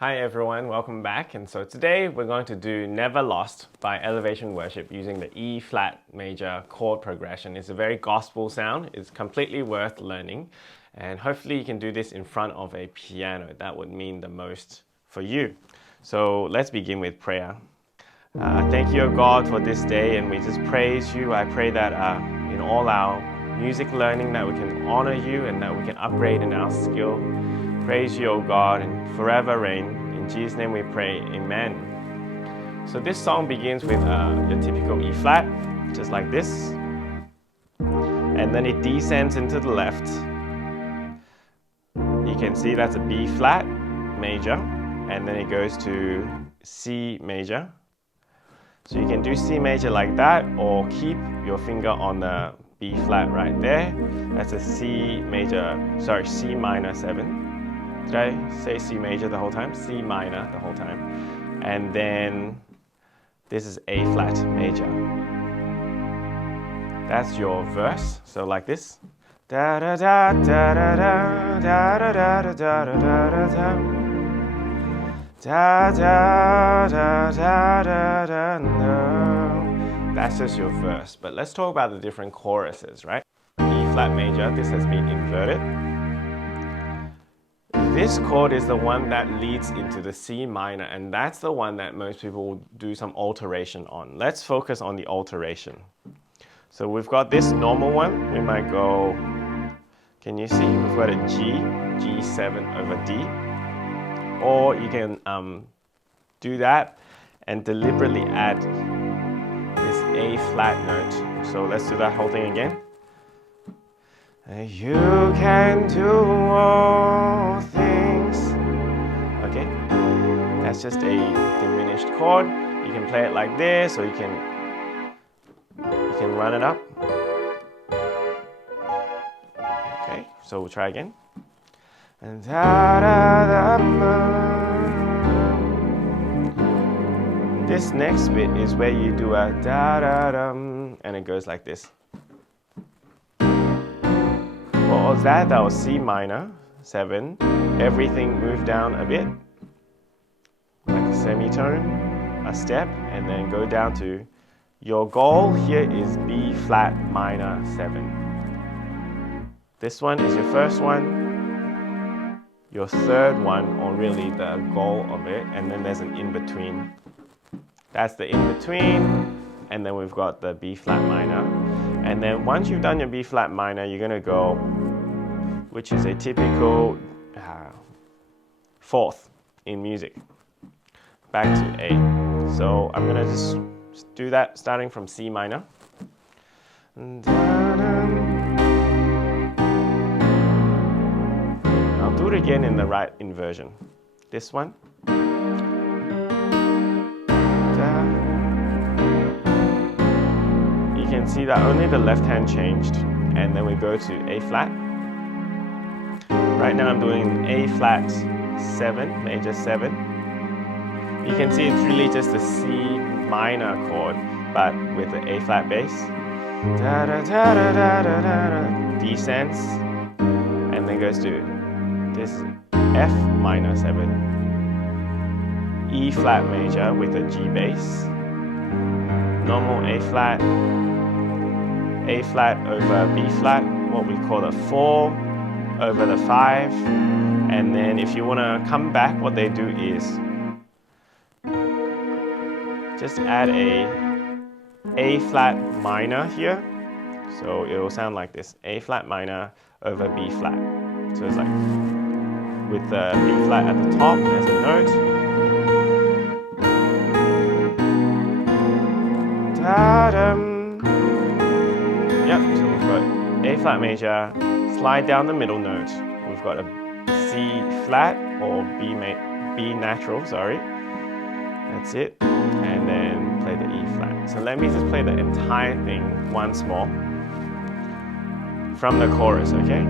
Hi everyone, welcome back. And so today we're going to do Never Lost by Elevation Worship using the E flat major chord progression. It's a very gospel sound. It's completely worth learning. And hopefully you can do this in front of a piano. That would mean the most for you. So let's begin with prayer. Thank you, God, for this day, and we just praise you. I pray that in all our music learning that we can honor you and that we can upgrade in our skill. Praise you, O God, and forever reign. In Jesus' name we pray, amen. So this song begins with your typical E flat, just like this. And then it descends into the left. You can see that's a B flat major, and then it goes to C major. So you can do C major like that, or keep your finger on the B flat right there. That's a C minor 7. Did I say C major the whole time? C minor the whole time. And then this is A flat major. That's your verse. So like this. Da da da da da da da da da da da da da da da da da da. That's just your verse. But let's talk about the different choruses, right? E flat major, this has been inverted. This chord is the one that leads into the C minor, and that's the one that most people will do some alteration on. Let's focus on the alteration. So we've got this normal one. We might go, can you see? We've got a G, G7 over D. Or you can do that and deliberately add this A flat note. So let's do that whole thing again. You can do all things. Okay, that's just a diminished chord. You can play it like this, or you can run it up. Okay, so we'll try again. And this next bit is where you do a da-da-dum, and it goes like this. What was that? That was C minor 7. Everything moved down a bit, like a semitone, a step, and then go down to your goal here is B flat minor 7. This one is your first one, your third one, or really the goal of it, and then there's an in-between. That's the in-between, and then we've got the B flat minor. And then once you've done your B flat minor, you're going to go, which is a typical fourth in music, back to A. So I'm going to just do that starting from C minor. I'll do it again in the right inversion. This one. You can see that only the left hand changed, and then we go to A flat. Right now I'm doing A flat 7, major 7. You can see it's really just a C minor chord, but with the A flat bass. Da da da da da da da, descends, and then goes to this F minor 7. E flat major with a G bass. Normal A flat over B flat, what we call a 4 over the 5, and then if you want to come back, what they do is just add A flat minor here, so it will sound like this, A flat minor over B flat. So it's like with the B flat at the top as a note. Yep, so we've got A flat major, slide down the middle note. We've got a C flat or B natural, sorry. That's it. And then play the E flat. So let me just play the entire thing once more from the chorus, okay?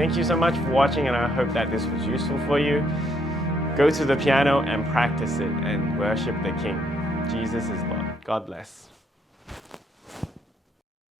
thank you so much for watching, and I hope that this was useful for you. Go to the piano and practice it and worship the King. Jesus is Lord. God bless.